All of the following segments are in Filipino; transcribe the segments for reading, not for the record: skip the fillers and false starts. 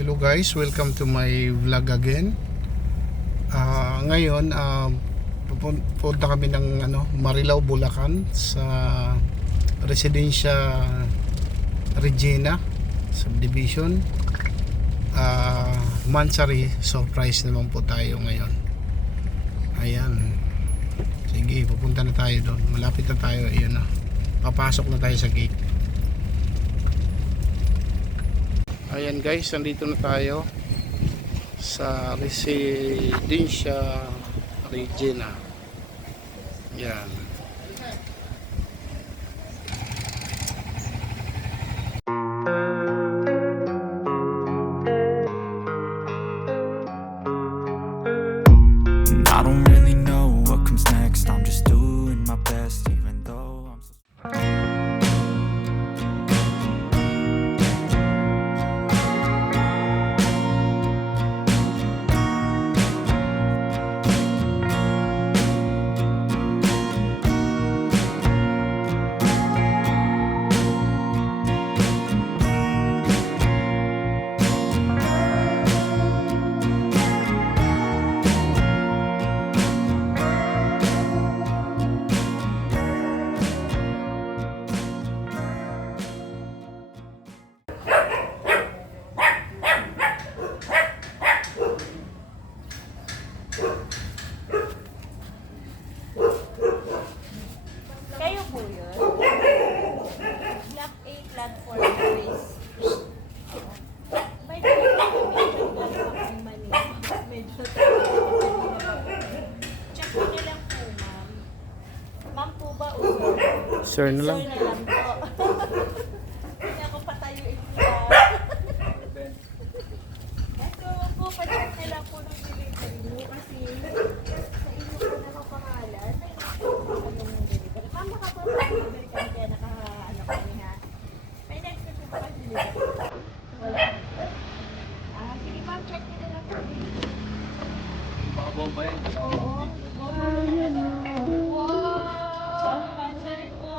Hello guys, welcome to my vlog again. Ngayon pupunta kami ng Marilao, Bulacan sa Residencia Regina Subdivision. Mansari surprise naman po tayo ngayon. Ayan. Sige, pupunta na tayo doon. Malapit na tayo, ayun na. Papasok na tayo sa gate. Ayan guys, nandito na tayo sa Residencia Regina. Yan. I don't really know what comes next. I'm just doing my best, even though I'm so... Kayo po yun? Block 8, lot 4, Grace. May medyo check mo nyo lang po, ma'am. Ma'am po ba o Sir na lang. Sir na lang po. Hindi ako patayuin po. Ito po, pa-check nila po ng delivery mo kasi sa inyo po nakapangalan. Ma'am, nakapag-delivery ka kaya naka-ano kami ha. May next na po ba delivery? Wala. Sige ma'am, check nila lang po. Baka bomba yan. Oo. Wow! Panay po!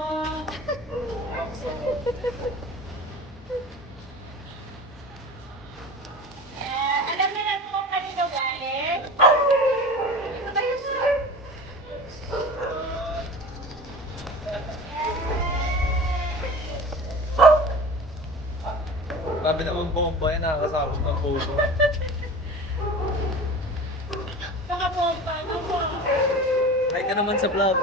Alam na lang po kanino galing? Grabe naman bomba yan, nakakasabot ng puso. Baka po ang paano po. Try ka naman sa vlog.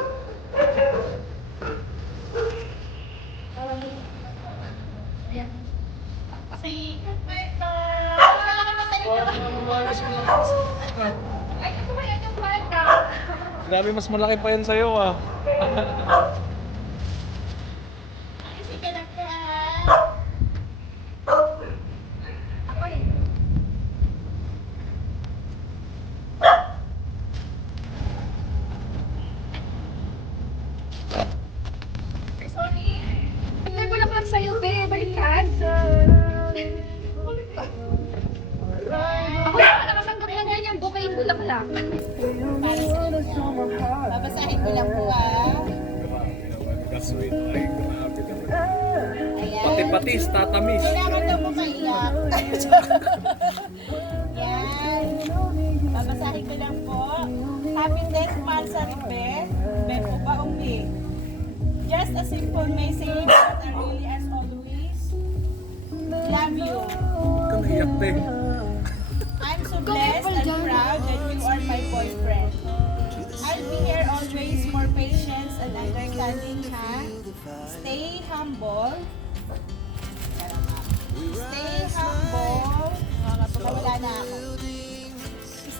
Si... Wait na! Ay, ito ba yan yung bata? Grabe, mas malaki pa yan sa'yo ah. Sige na ka. Oy. Sorry. Hindi ko lang sa'yo, be. Balikan. Ako yung nakatanggap ng ganyan. Bukay mo lang lang. Para sa inyo. Babasahin ko lang po Sweet. Ay, grabe naman. Ayan. Pati-patis, tatamis. Kailangan daw mo maiyak. Yan. Babasahin ko lang po. Happy 10th Mansari, Be. Be po ba o me? Just a simple message, but I really as always love you. Huwag ka naiyak, te. I'm so blessed and proud that you are my boyfriend. I'll be here always for patience and understanding, ha? Stay humble. Stay humble. Wala na ako.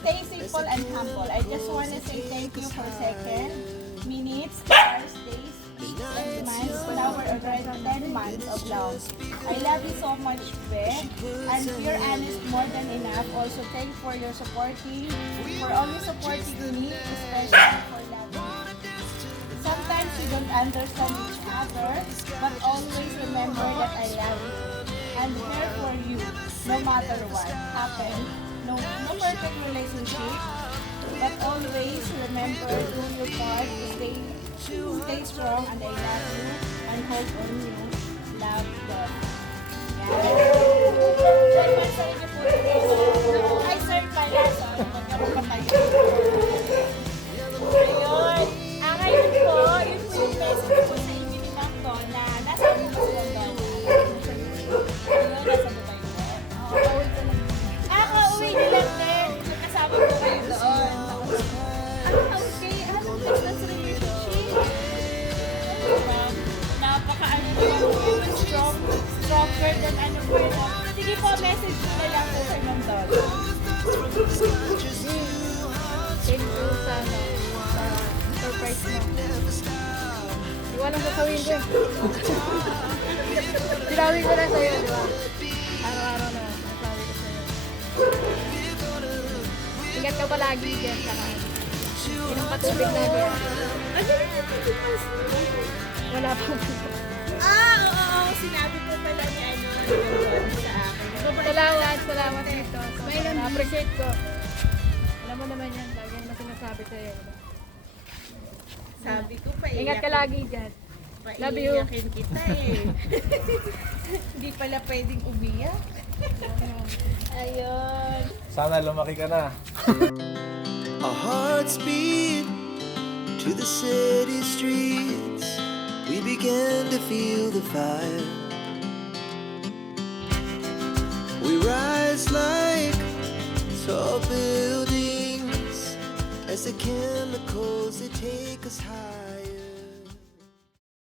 Stay simple and humble. I just wanna say thank you for second, minutes, hours, days, weeks, and months. Now we're already 10 months of love. I love you so much, Be. And you're honest more than enough. Also, thank for your supporting, for always supporting me, especially for loving me. Sometimes we don't understand each other, but always remember that I love you. I'm here for you, no matter what happens. No perfect relationship, but always remember do your part to stay strong, and I love you and hold on you. Love God. Yan. Sa iba sa inyo po Ipa-message ko na lang po kay Ma'am Dolly. Thank you sa, sa surprise mo. Hindi ko alam gagawin ko. Sinabi ko na sa'yo, di ba? Araw-araw na, sinasabi ko sa'yo. Ingat ka palagi dyan, saka inom ka tubig na dyan. Wala pa. Oo. Sinabi ko pala ni ano, sa akin. Salamat dito. Na-appreciate ko. Alam mo naman yan, lagi naman sinasabi sa'yo. Diba? Sabi ko pa, Ingat ka lagi dyan. Love you. Paiyakin kita eh. Hindi pala pwedeng umiyak. Ayun. Sana lumaki ka na. Our hearts beat to the city streets. We began to feel the fire. We rise like tall buildings as the chemicals they take us high.